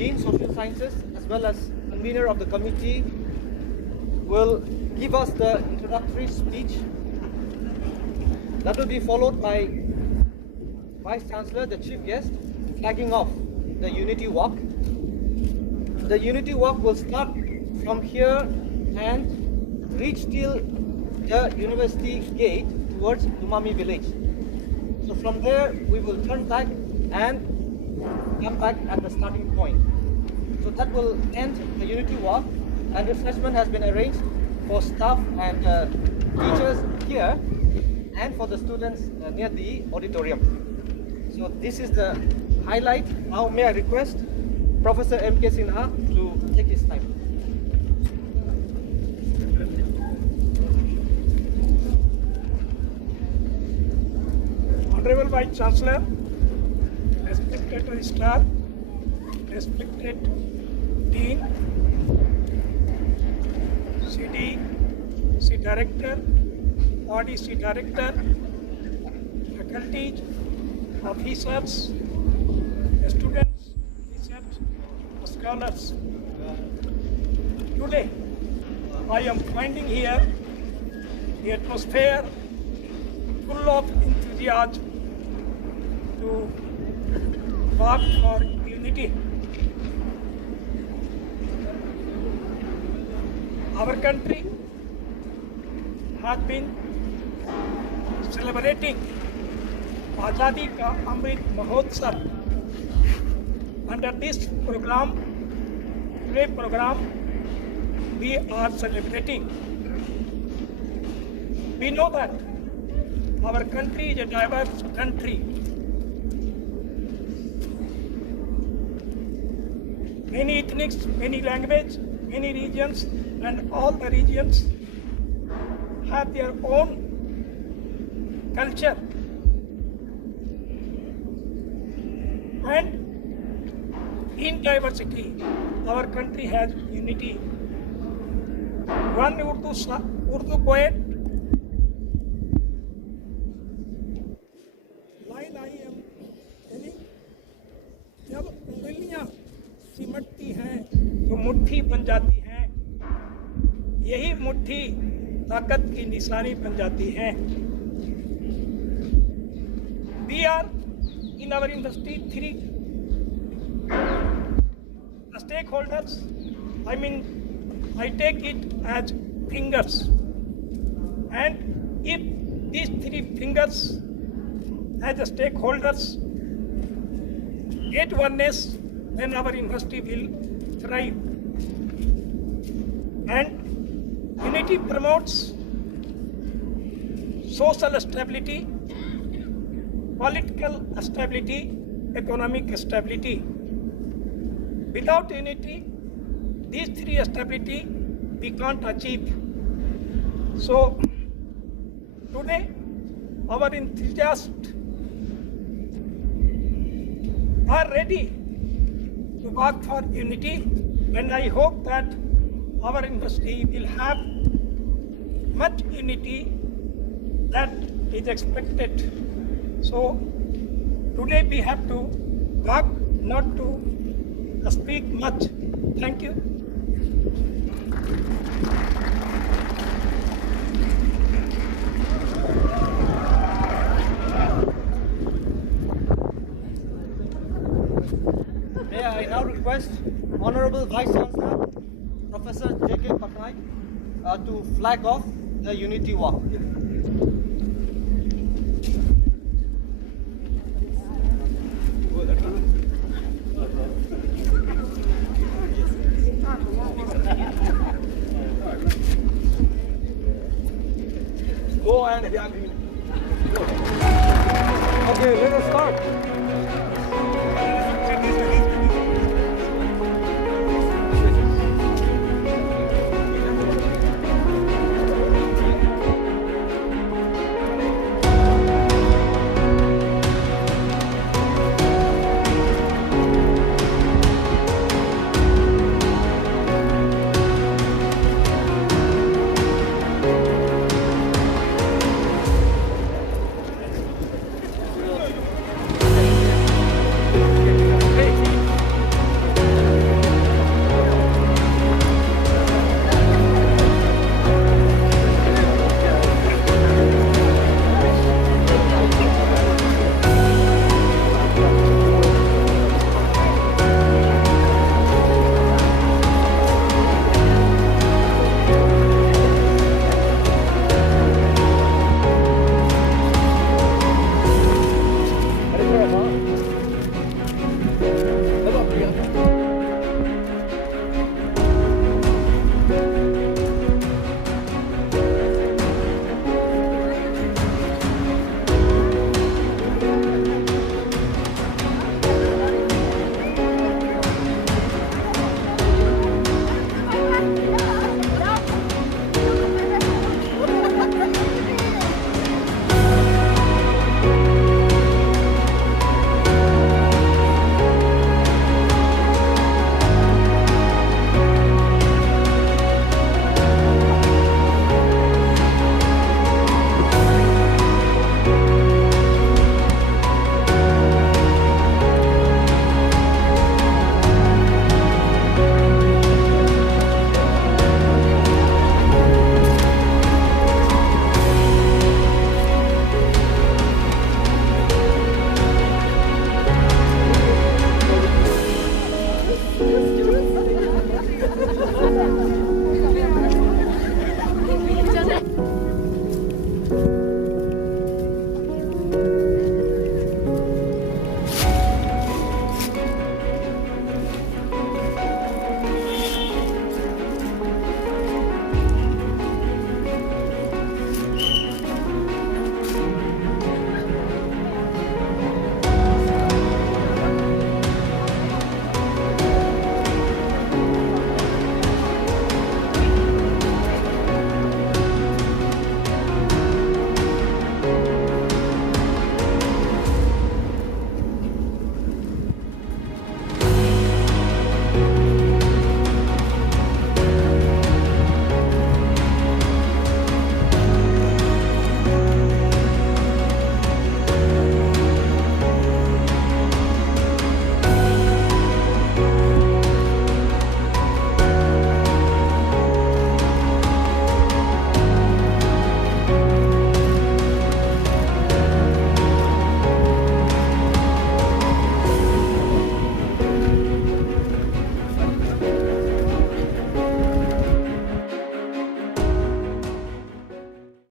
Dean Social Sciences as well as convener of the committee will give us the introductory speech. That will be followed by Vice Chancellor, the chief guest, flagging off the Unity Walk. The Unity Walk will start from here and reach till the University Gate towards Umami Village. So from there we will turn back and come back at the starting point. So that will end the Unity Walk, and refreshment has been arranged for staff and teachers here and for the students near the auditorium. So this is the highlight. Now may I request Professor M.K. Sinha to take his time. Honorable Vice Chancellor, respected Registrar, respected Dean, CD, C Director, ODC Director, faculty, officers, students, research, scholars. Today, I am finding here the atmosphere full of enthusiasm to work for unity. Our country has been celebrating Azadi Ka Amrit Mahotsav. Under this program, we are celebrating. We know that our country is a diverse country. Many ethnics, many languages, many regions, and all the regions have their own culture. And in diversity, our country has unity. One Urdu poet, line I am telling, जब उंगलियां सिमटती हैं तो मुट्ठी बन जाती हैं, यही मुट्ठी ताकत की निशानी बन जाती है. We are in our industry three stakeholders. I take it as fingers, and if these three fingers as stakeholders get oneness, then our industry will thrive. And unity promotes social stability, political stability, economic stability. Without unity, these three stability we can't achieve. So today our enthusiasts are ready to work for unity, and I hope that our industry will have much unity that is expected. So today we have to work, not to speak much. Thank you. May I now request Honorable Vice Chancellor, Professor J.K. Patnaik, to flag off the Unity Walk. Go and